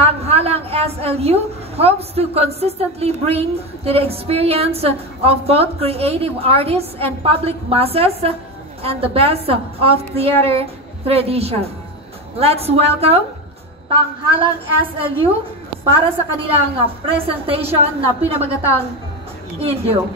Tanghalang SLU hopes to consistently bring to the experience of both creative artists and public masses and the best of theater tradition. Let's welcome Tanghalang SLU para sa kanilang presentation na pinamagatang Indio.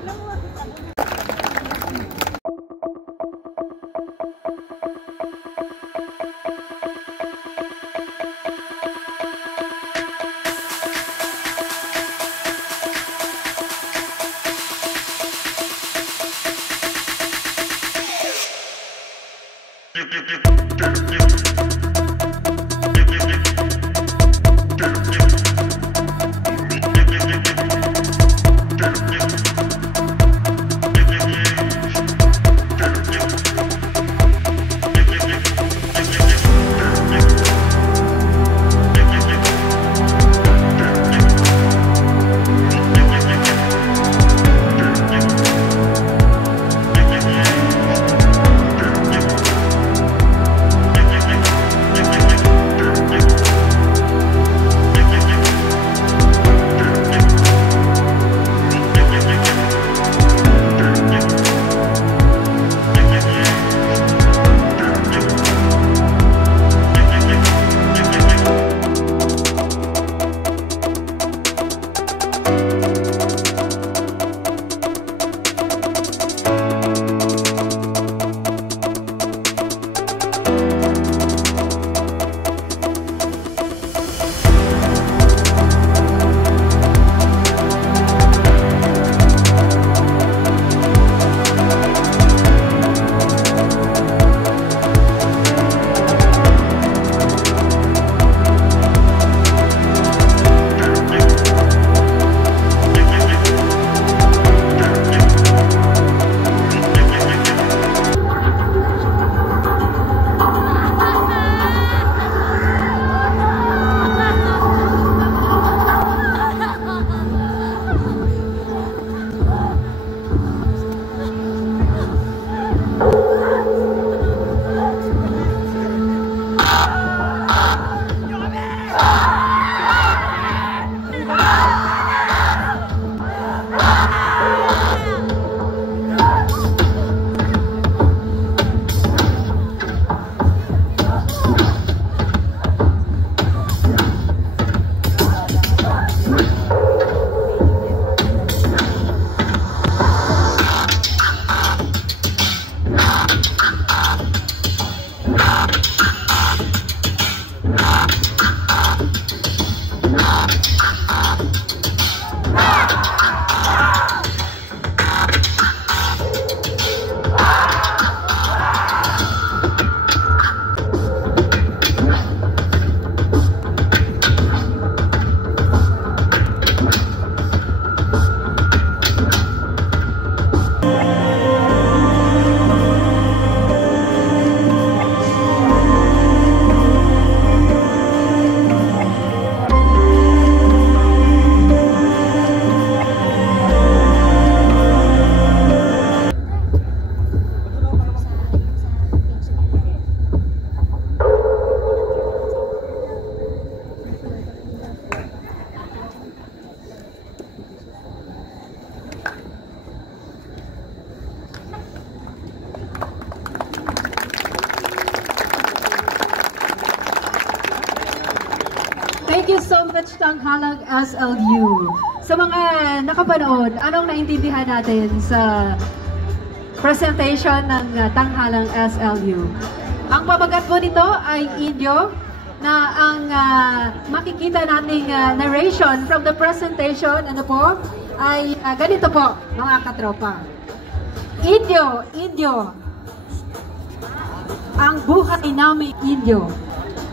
Thank you so much, Tanghalang SLU. Sa mga nakapanood, anong naintindihan natin sa presentation ng Tanghalang SLU? Ang pamagat po nito ay Indio, na ang makikita nating narration from the presentation, ano po, ay ganito po, mga katropa. Indio, Indio, ang buhay namin Indio.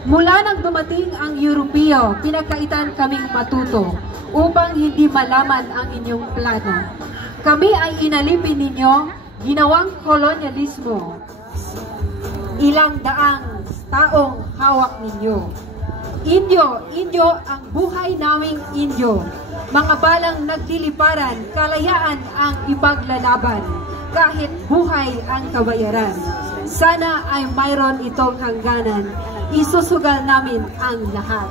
Mula nang dumating ang Europeo, pinagkaitan kaming matuto upang hindi malaman ang inyong plano. Kami ay inalipin ninyo, ginawang kolonyalismo. Ilang daang taong hawak ninyo. Indio, Indio, ang buhay naming Indio. Mga balang nagliliparan, kalayaan ang ipaglalaban. Kahit buhay ang kabayaran. Sana ay mayroon itong hangganan. isusugal namin ang lahat.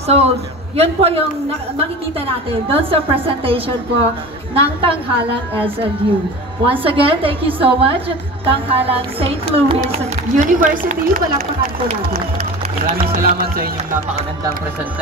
So, yun po yung makikita natin doon sa presentation po ng Tanghalang SLU. Once again, thank you so much, Tanghalang St. Louis University. Palakpakan po natin. Maraming salamat sa inyong napakagandang presentasyon.